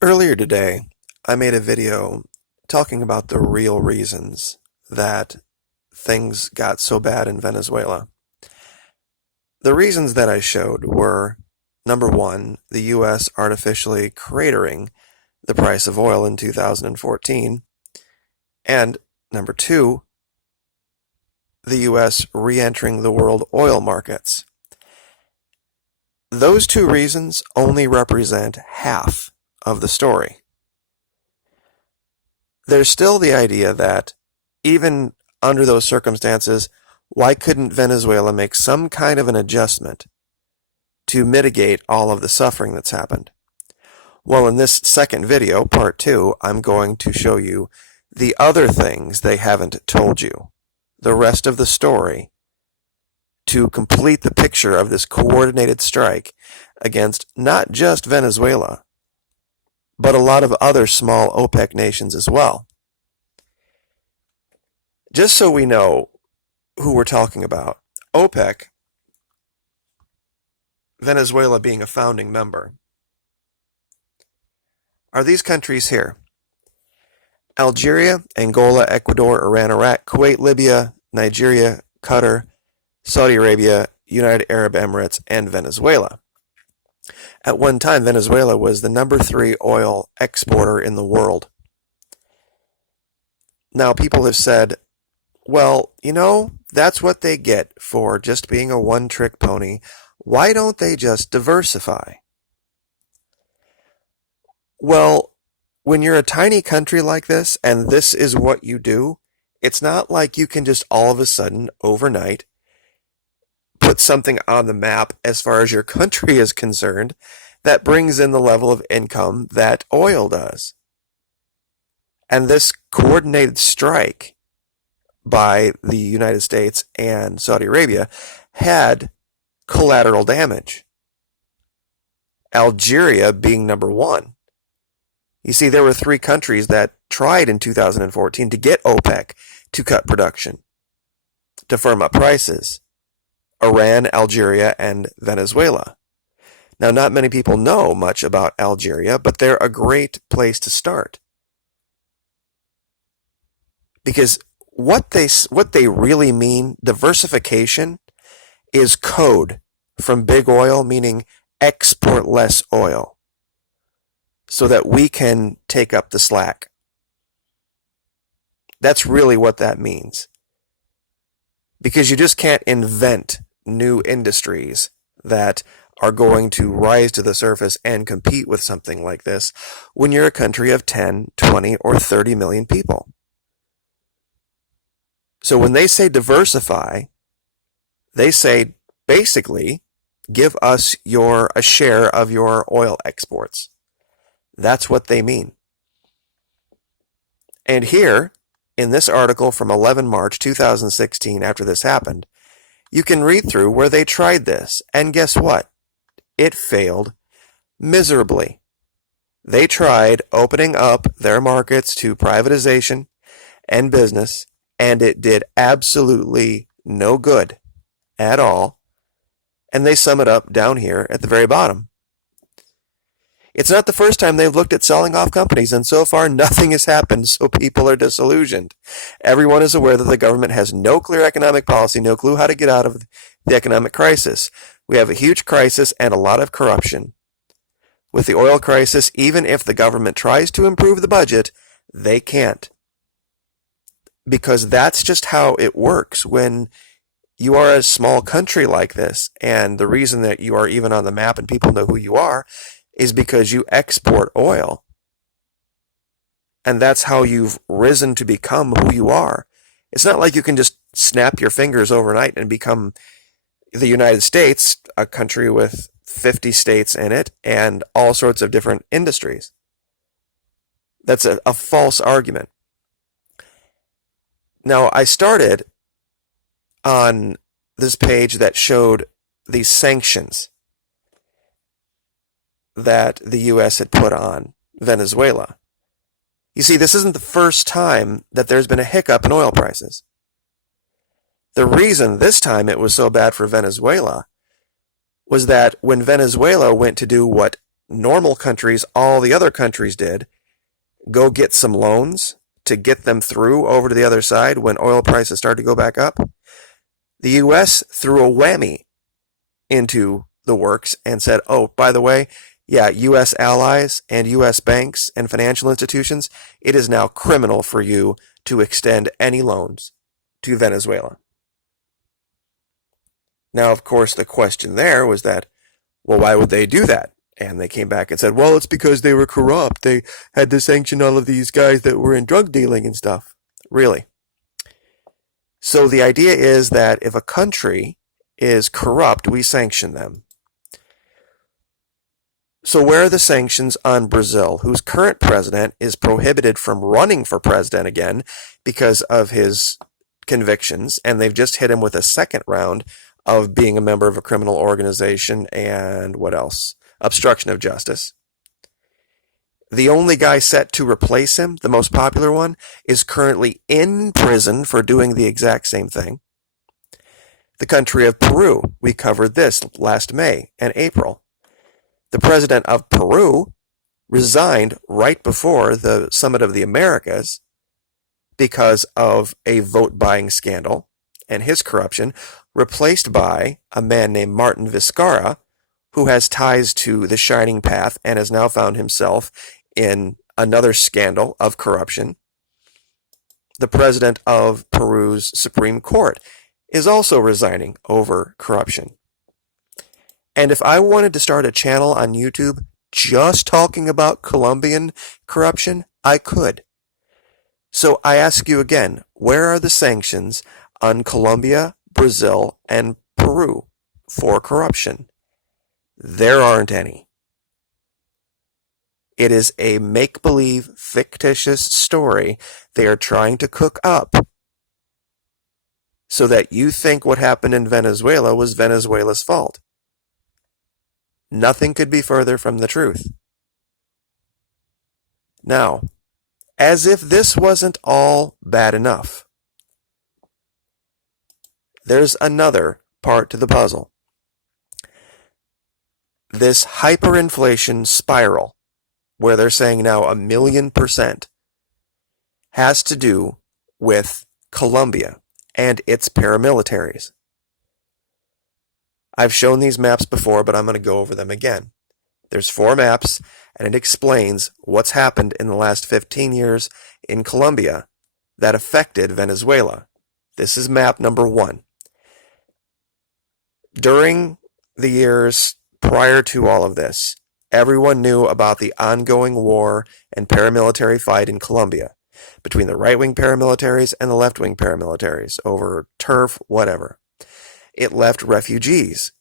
Earlier today, I made a video talking about the real reasons that things got so bad in Venezuela. The reasons that I showed were, number one, the U.S. artificially cratering the price of oil in 2014, and number two, the U.S. re-entering the world oil markets. Those two reasons only represent half of the story. There's still the idea that even under those circumstances, why couldn't Venezuela make some kind of an adjustment to mitigate all of the suffering that's happened? Well, in this second video, part 2, I'm going to show you the other things they haven't told you, the rest of the story, to complete the picture of this coordinated strike against not just Venezuela, but a lot of other small OPEC nations as well. Just so we know who we're talking about, OPEC, Venezuela being a founding member, are these countries here: Algeria, Angola, Ecuador, Iran, Iraq, Kuwait, Libya, Nigeria, Qatar, Saudi Arabia, United Arab Emirates, and Venezuela. At one time, Venezuela was the number 3 oil exporter in the world. Now, people have said, well, that's what they get for just being a one-trick pony. Why don't they just diversify? Well, when you're a tiny country like this, and this is what you do, it's not like you can just all of a sudden, overnight, put something on the map as far as your country is concerned that brings in the level of income that oil does. And this coordinated strike by the United States and Saudi Arabia had collateral damage. Algeria being number 1. You see, there were 3 countries that tried in 2014 to get OPEC to cut production, to firm up prices: Iran, Algeria, and Venezuela. Now, not many people know much about Algeria, but they're a great place to start. Because what they really mean, diversification, is code from big oil, meaning export less oil, so that we can take up the slack. That's really what that means. Because you just can't invent new industries that are going to rise to the surface and compete with something like this when you're a country of 10, 20, or 30 million people. So when they say diversify, they say basically give us a share of your oil exports. That's what they mean. And here, in this article from 11 March 2016, after this happened, you can read through where they tried this, and guess what? It failed miserably. They tried opening up their markets to privatization and business, and it did absolutely no good at all. And they sum it up down here at the very bottom. It's not the first time they've looked at selling off companies, and so far nothing has happened, so people are disillusioned. Everyone is aware that the government has no clear economic policy, no clue how to get out of the economic crisis. We have a huge crisis and a lot of corruption. With the oil crisis, even if the government tries to improve the budget, they can't. Because that's just how it works when you are a small country like this, and the reason that you are even on the map and people know who you are is because you export oil. And that's how you've risen to become who you are. It's not like you can just snap your fingers overnight and become the United States, a country with 50 states in it and all sorts of different industries. That's a false argument. Now, I started on this page that showed these sanctions that the U.S. had put on Venezuela. You see, this isn't the first time that there's been a hiccup in oil prices. The reason this time it was so bad for Venezuela was that when Venezuela went to do what normal countries, all the other countries did, go get some loans to get them through over to the other side when oil prices started to go back up. The U.S. threw a whammy into the works and said, oh, by the way, yeah, U.S. allies and U.S. banks and financial institutions, it is now criminal for you to extend any loans to Venezuela. Now, of course, the question there was that, well, why would they do that? And they came back and said, well, it's because they were corrupt. They had to sanction all of these guys that were in drug dealing and stuff. Really? So the idea is that if a country is corrupt, we sanction them. So where are the sanctions on Brazil, whose current president is prohibited from running for president again because of his convictions, and they've just hit him with a second round of being a member of a criminal organization and what else? Obstruction of justice. The only guy set to replace him, the most popular one, is currently in prison for doing the exact same thing. The country of Peru, we covered this last May and April. The president of Peru resigned right before the Summit of the Americas because of a vote-buying scandal and his corruption, replaced by a man named Martin Vizcarra, who has ties to the Shining Path and has now found himself in another scandal of corruption. The president of Peru's Supreme Court is also resigning over corruption. And if I wanted to start a channel on YouTube just talking about Colombian corruption, I could. So I ask you again, where are the sanctions on Colombia, Brazil, and Peru for corruption? There aren't any. It is a make-believe, fictitious story they are trying to cook up so that you think what happened in Venezuela was Venezuela's fault. Nothing could be further from the truth. Now, as if this wasn't all bad enough, there's another part to the puzzle. This hyperinflation spiral, where they're saying now 1,000,000%, has to do with Colombia and its paramilitaries. I've shown these maps before, but I'm going to go over them again. There's 4 maps, and it explains what's happened in the last 15 years in Colombia that affected Venezuela. This is map number 1. During the years prior to all of this, everyone knew about the ongoing war and paramilitary fight in Colombia between the right-wing paramilitaries and the left-wing paramilitaries over turf, whatever. It left refugees,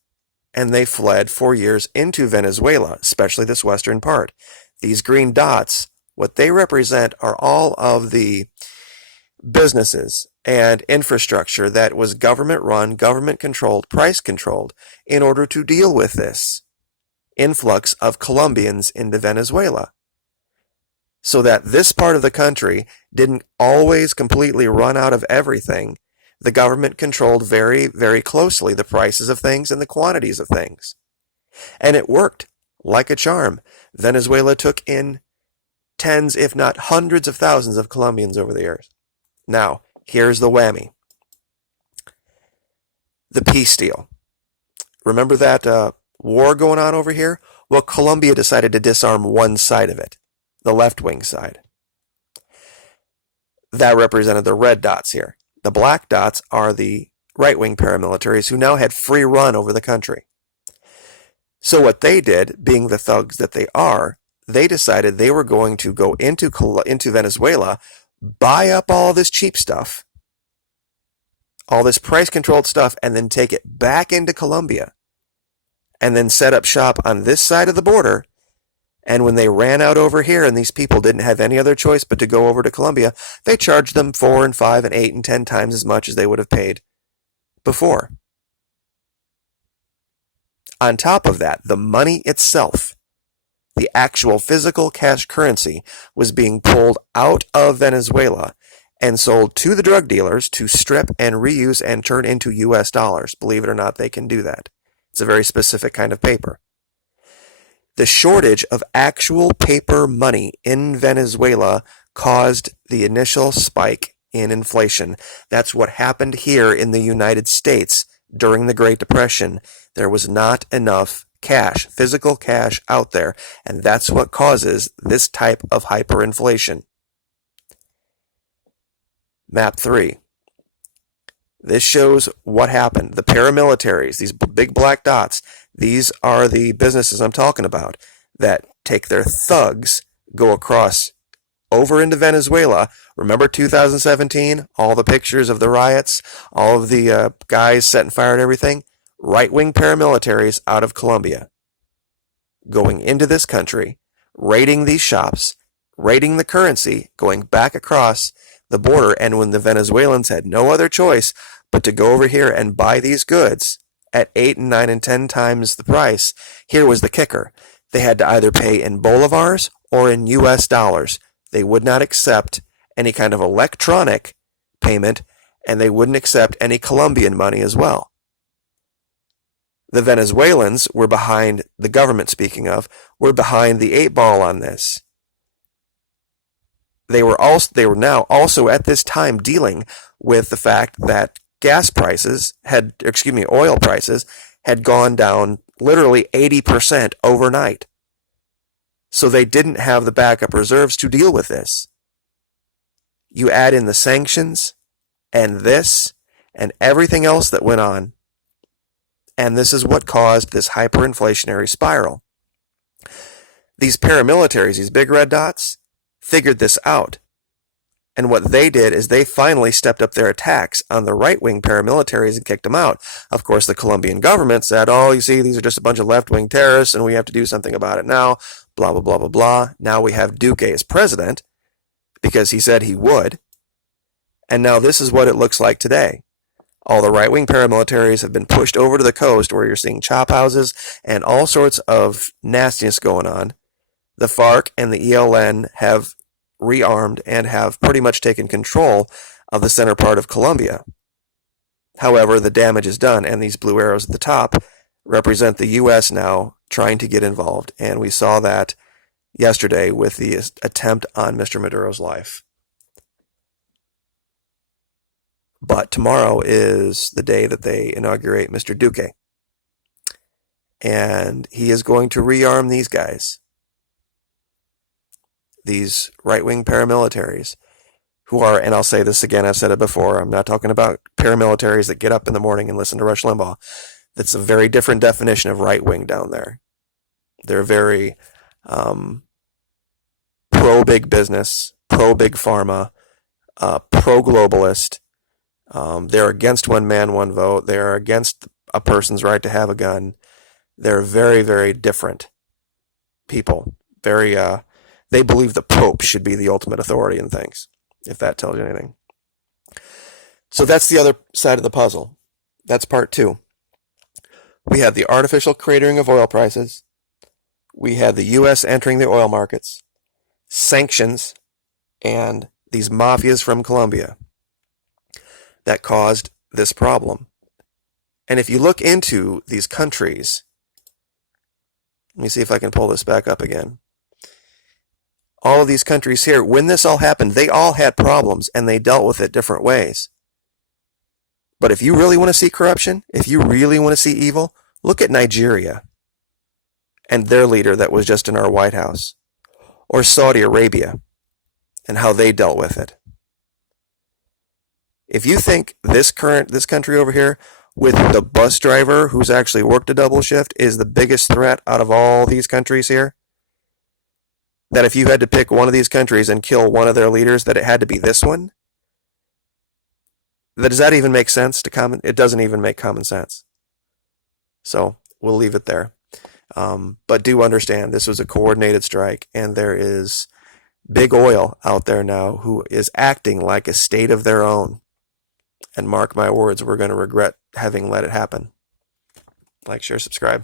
and they fled for years into Venezuela, especially this western part. These green dots, what they represent are all of the businesses and infrastructure that was government-run, government-controlled, price-controlled in order to deal with this influx of Colombians into Venezuela, so that this part of the country didn't always completely run out of everything. The government controlled very, very closely the prices of things and the quantities of things. And it worked like a charm. Venezuela took in tens, if not hundreds of thousands of Colombians over the years. Now, here's the whammy. The peace deal. Remember that war going on over here? Well, Colombia decided to disarm one side of it, the left-wing side. That represented the red dots here. The black dots are the right-wing paramilitaries who now had free run over the country. So what they did, being the thugs that they are, they decided they were going to go into Venezuela, buy up all this cheap stuff, all this price-controlled stuff, and then take it back into Colombia, and then set up shop on this side of the border. And when they ran out over here and these people didn't have any other choice but to go over to Colombia, they charged them 4 and 5 and 8 and 10 times as much as they would have paid before. On top of that, the money itself, the actual physical cash currency, was being pulled out of Venezuela and sold to the drug dealers to strip and reuse and turn into US dollars. Believe it or not, they can do that. It's a very specific kind of paper. The shortage of actual paper money in Venezuela caused the initial spike in inflation. That's what happened here in the United States during the Great Depression. There was not enough cash, physical cash out there, and that's what causes this type of hyperinflation. Map 3. This shows what happened. The paramilitaries, these big black dots, these are the businesses I'm talking about that take their thugs, go across over into Venezuela. Remember 2017? All the pictures of the riots, all of the guys setting fire at everything? Right-wing paramilitaries out of Colombia going into this country, raiding these shops, raiding the currency, going back across the border, and when the Venezuelans had no other choice but to go over here and buy these goods at 8 and 9 and 10 times the price, here was the kicker. They had to either pay in bolivars or in US dollars. They would not accept any kind of electronic payment, and they wouldn't accept any Colombian money as well. The Venezuelans were behind, the government speaking of, were behind the 8 ball on this. They were now also at this time dealing with the fact that oil prices had gone down literally 80% overnight. So they didn't have the backup reserves to deal with this. You add in the sanctions and this and everything else that went on, and this is what caused this hyperinflationary spiral. These paramilitaries, these big red dots, figured this out. And what they did is they finally stepped up their attacks on the right-wing paramilitaries and kicked them out. Of course, the Colombian government said, oh, you see, these are just a bunch of left-wing terrorists and we have to do something about it now, blah, blah, blah, blah, blah. Now we have Duque as president because he said he would. And now this is what it looks like today. All the right-wing paramilitaries have been pushed over to the coast where you're seeing chop houses and all sorts of nastiness going on. The FARC and the ELN have rearmed and have pretty much taken control of the center part of Colombia. However, the damage is done, and these blue arrows at the top represent the U.S. now trying to get involved, and we saw that yesterday with the attempt on Mr. Maduro's life. But tomorrow is the day that they inaugurate Mr. Duque. And he is going to rearm these guys. These right-wing paramilitaries who are, and I'll say this again, I've said it before, I'm not talking about paramilitaries that get up in the morning and listen to Rush Limbaugh. That's a very different definition of right-wing down there. They're very pro-big business, pro-big pharma, pro-globalist. They're against one man, one vote. They're against a person's right to have a gun. They're very, very different people. They believe the Pope should be the ultimate authority in things, if that tells you anything. So that's the other side of the puzzle. That's part 2. We had the artificial cratering of oil prices. We had the U.S. entering the oil markets, sanctions, and these mafias from Colombia that caused this problem. And if you look into these countries, let me see if I can pull this back up again. All of these countries here, when this all happened, they all had problems and they dealt with it different ways. But if you really want to see corruption, if you really want to see evil, look at Nigeria and their leader that was just in our White House, or Saudi Arabia and how they dealt with it. If you think this country over here with the bus driver who's actually worked a double shift is the biggest threat out of all these countries here, that if you had to pick one of these countries and kill one of their leaders, that it had to be this one? Does that even make sense to common? It doesn't even make common sense. So we'll leave it there. But do understand this was a coordinated strike, and there is big oil out there now who is acting like a state of their own. And mark my words, we're going to regret having let it happen. Like, share, subscribe.